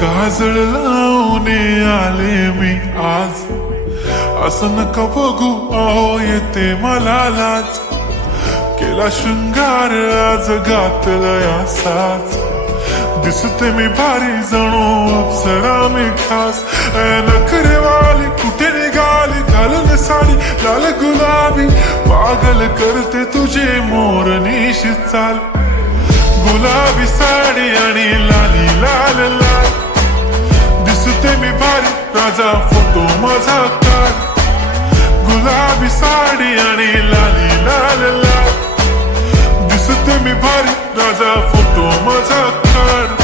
काजळ लावून आले मी आज, असं नका बघू अहो येते मला लाज. केला शृंगार आज घातलाय असाच, दिसते मी भारी जणू अप्सरा मी खास. नखरेवाली कुठे निघाली घालून साडी लाल गुलाबी, पागल करते तुझे मोरनीशी चाल. गुलाबी साडी आणि लाली लाल लाल, दिसते मी भारी राजा फोटो माझा काढ. गुलाबी साडी आणि लाली लाल लाल, दिसते मी भारी राजा फोटो माझा काढ.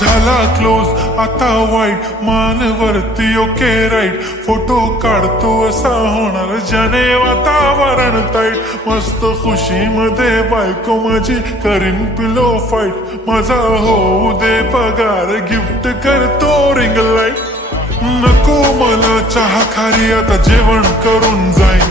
झाला क्लोज आता वाईट, मान वरती ओके राईट. फोटो काढतो असा होणार ज्याने वातावरण ताईट. मस्त खुशी मध्ये बायको माझी करीन पिलो फाईट. माझा होऊ दे पगार गिफ्ट करतो रिंग लाईट. नको मला चहा खारी आता जेवण करून जाईन.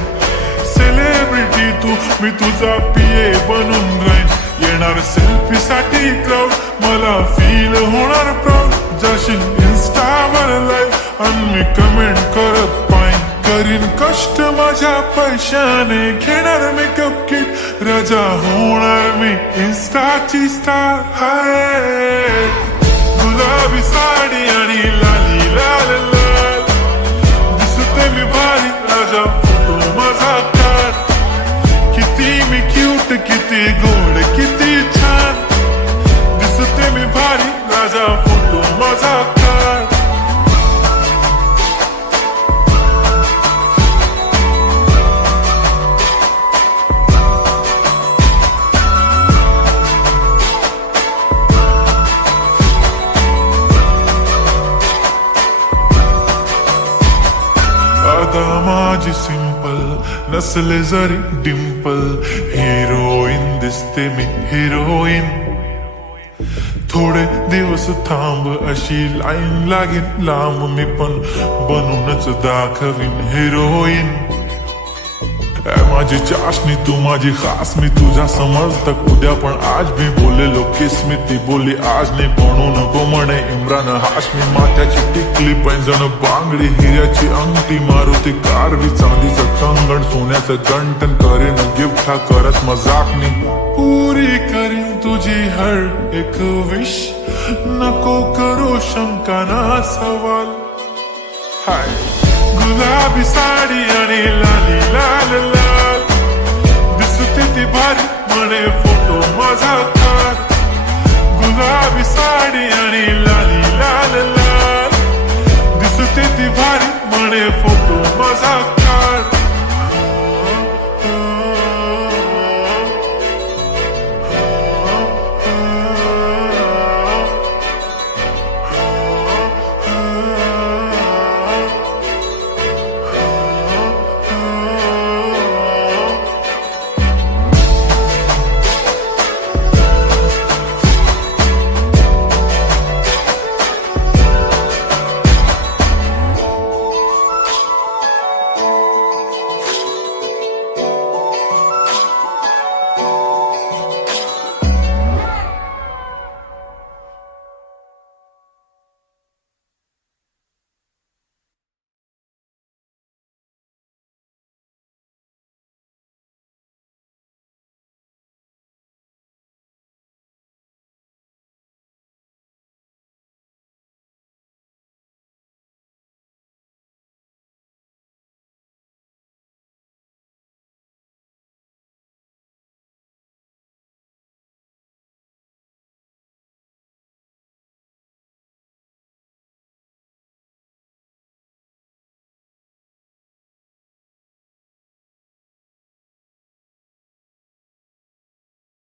सेलिब्रिटी तू मी तुझा पिये बनून राहीन. येणार सेल्फी साठी क्राऊड मला फील होणार प्राऊड. जाशील इन्स्टावर लाईव्ह आणि मी कमेंट करत पाईन. करीन कष्ट माझ्या पैशाने घेणार मेकअप किट. राजा होणार मी इन्स्टाची स्टार. हाय गुलाबी साडी आणि लाली लाल लाल, दिसते मी भारी राजा फोटो माझा काढ. किती मी क्यूट किती गोड किती छान, दिसते मी भारी राजा फोटो माझा काढ. आता माझी सिंपल नसले जरी डिंपल, हिरोईन दिसते मी हिरोईन. थोडे दिवस थांब अशी लाईन लागेल लांब, मी पण बनूनच दाखवीन हिरोईन. माझी चाशनी तू माझी खास, मी तुझ्या समजतक उद्या पण आज मी बोलेलो किस मी. ती बोली आज नाही बनू नको म्हणे इम्रान हाशमी. माथ्याची टिकली पैंजण बांगडी हिऱ्याची अंगठी, मारुती कारवी चांदीचं कंगण सोन्याचं गंटन. करेन गिफ्ट हा करत मजाकनी, पुरी करीन तुझी हर एक विश. नको करू शंका ना सवाल. हाय गुलाबी साडी आणि लाली लाल लाल, दिसते ती भारी म्हणे फोटो माझा काढ. गुलाबी साडी आणि लाली लाल लाल, दिसते ती भारी म्हणे फोटो माझा.